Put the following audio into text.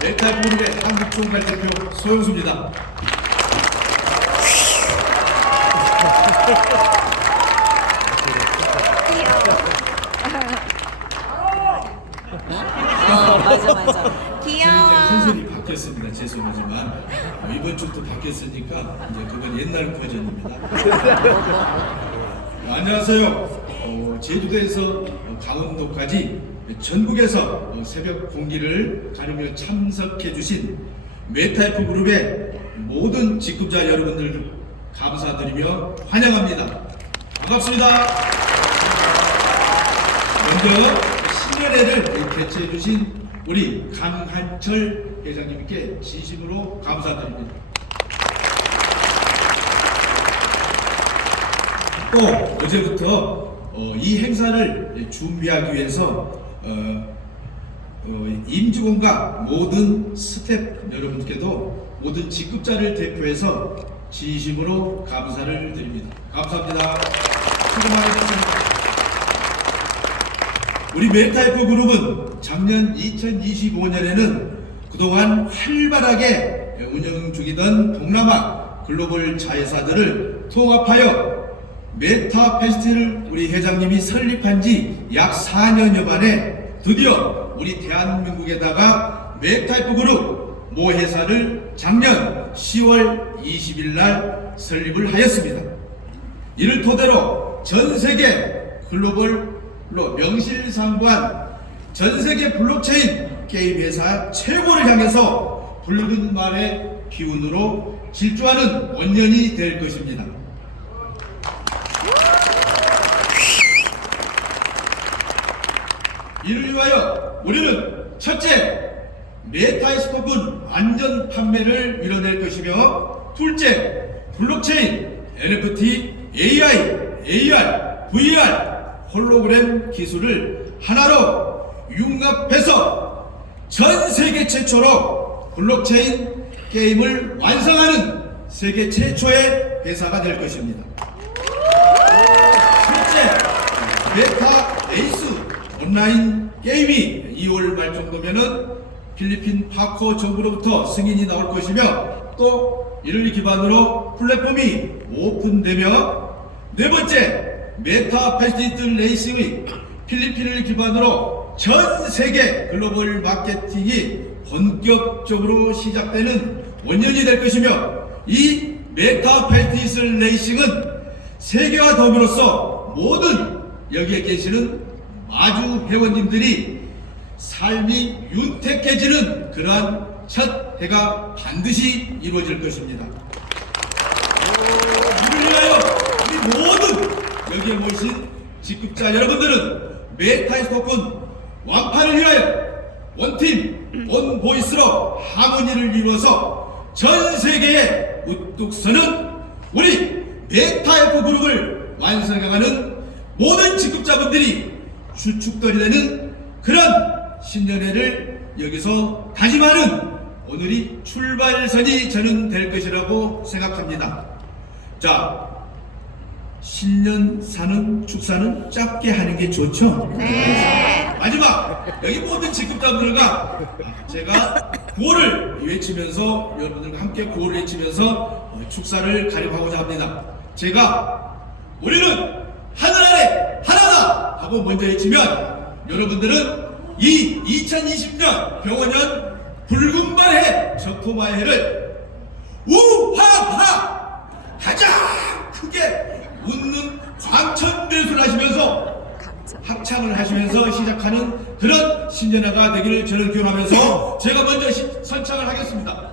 멘탈 그룹의 한국 총괄 대표 소영수입니다. 어, 맞아 맞아. 이제 귀여워. 컨셉이 바뀌었습니다. 죄송하지만 어, 이번 주도 바뀌었으니까 이제 그건 옛날 버전입니다. 어, 안녕하세요. 어, 제주도에서 어, 강원도까지 전국에서 어, 새벽 공기를 가르며 참석해 주신 메타이프 그룹의 모든 직급자 여러분들 감사드리며 환영합니다. 반갑습니다. 먼저 신년회를 개최해 주신 우리 강한철 회장님께 진심으로 감사드립니다. 또 어제부터 어, 이 행사를 준비하기 위해서 어, 어, 임직원과 모든 스텝 여러분께도 모든 직급자를 대표해서 진심으로 감사를 드립니다. 감사합니다. 수고 많으셨습니다. 우리 메타이프 그룹은 작년 2025년에는 그동안 활발하게 운영 중이던 동남아 글로벌 자회사들을 통합하여 메타 페스티를 우리 회장님이 설립한 지 약 4년여 만에 드디어 우리 대한민국에다가 메타이프 그룹 모 회사를 작년 10월 20일 날 설립을 하였습니다. 이를 토대로 전 세계 글로벌로 명실상부한 전 세계 블록체인 게임 회사 최고를 향해서 붉은 말의 기운으로 질주하는 원년이 될 것입니다. 이를 위하여 우리는 첫째, 메타이스코픈 안전 판매를 밀어낼 것이며 둘째, 블록체인, NFT, AI, AR, VR, 홀로그램 기술을 하나로 융합해서 전 세계 최초로 블록체인 게임을 완성하는 세계 최초의 회사가 될 것입니다. 실제 메타 에이스 온라인 게임이 2월 말 정도면은 필리핀 파커 정부로부터 승인이 나올 것이며 또 이를 기반으로 플랫폼이 오픈되며 네 번째 메타 패스티드 레이싱의 필리핀을 기반으로 전 세계 글로벌 마케팅이 본격적으로 시작되는 원년이 될 것이며 이 메타 패스티드 레이싱은 세계와 더불어서 모든 여기에 계시는 마주 회원님들이 삶이 윤택해지는 그러한 첫 해가 반드시 이루어질 것입니다. 이를 위하여 우리 모든 여기에 모이신 직급자 여러분들은 메타이스 토큰 완판을 위하여 원팀 원보이스로 하모니를 이루어서 전 세계에 우뚝 서는 우리 메타이프 그룹을 완성해가는 모든 직급자분들이 주축들이 되는 그런 신년회를 여기서 다짐하는 오늘이 출발선이 저는 될 것이라고 생각합니다. 자, 신년 사는 축사는 짧게 하는 게 좋죠? 네. 마지막 여기 모든 직급자분들과 제가 구호를 외치면서 여러분들과 함께 구호를 외치면서 어, 축사를 가림하고자 합니다. 제가 우리는 하고 먼저 외치면 여러분들은 이 2020년 병원년 붉은발해 적토마해를 우하하 가장 크게 웃는 광천대술 하시면서 합창을 하시면서 시작하는 그런 신년회가 되기를 저는 기원하면서 제가 먼저 시- 선창을 하겠습니다.